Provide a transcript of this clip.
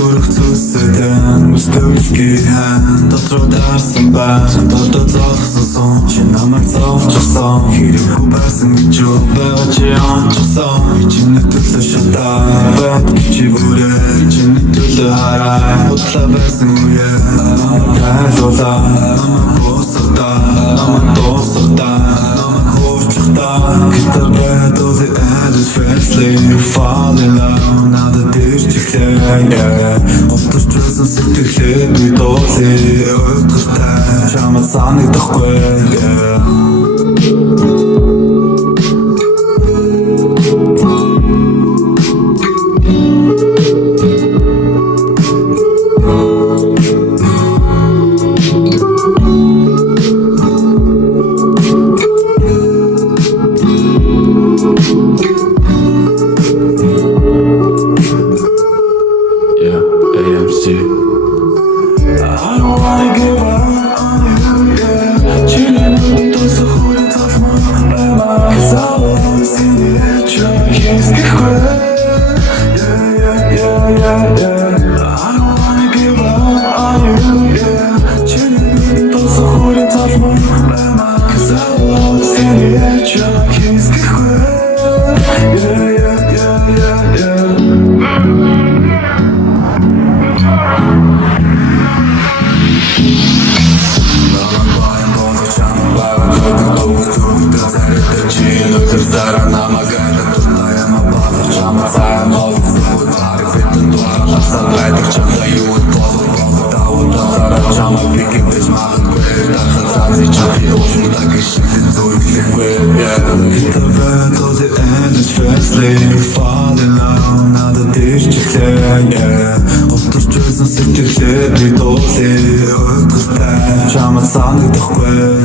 зүрх зүсэдэн мөстөвлгийхэн дотроо дарсан бай дотоо зогсон сон чи намайг зовчихсон хэрэггүй байсан гэж юу байгаа чи онцсон чиний төлөө шатаа бат чи бүрээ чиний төлөө хараа утлаа байсан үе гайлуулаа намайг босгодаа намайг дуусгадаа намайг хуурчдаа гитар бат all the others firstly fall in love надад дэрчиглээ Отторчсан сэтгэлээ би дуулээ Ойгостай чамд санагдахгүй AMC I don't wanna give up on you, yeah Chillin' with the хули ташма Cause I will always see the edge of киевских хуй Yeah I don't wanna give up on you, yeah Chillin' with the хули ташма Cause I will always see the edge of киевских хуй Yeah Fall in love надад дэрчиглээ Отторчсан сэтгэлээ би дуулээ Ойгостай чамд санагдахгүй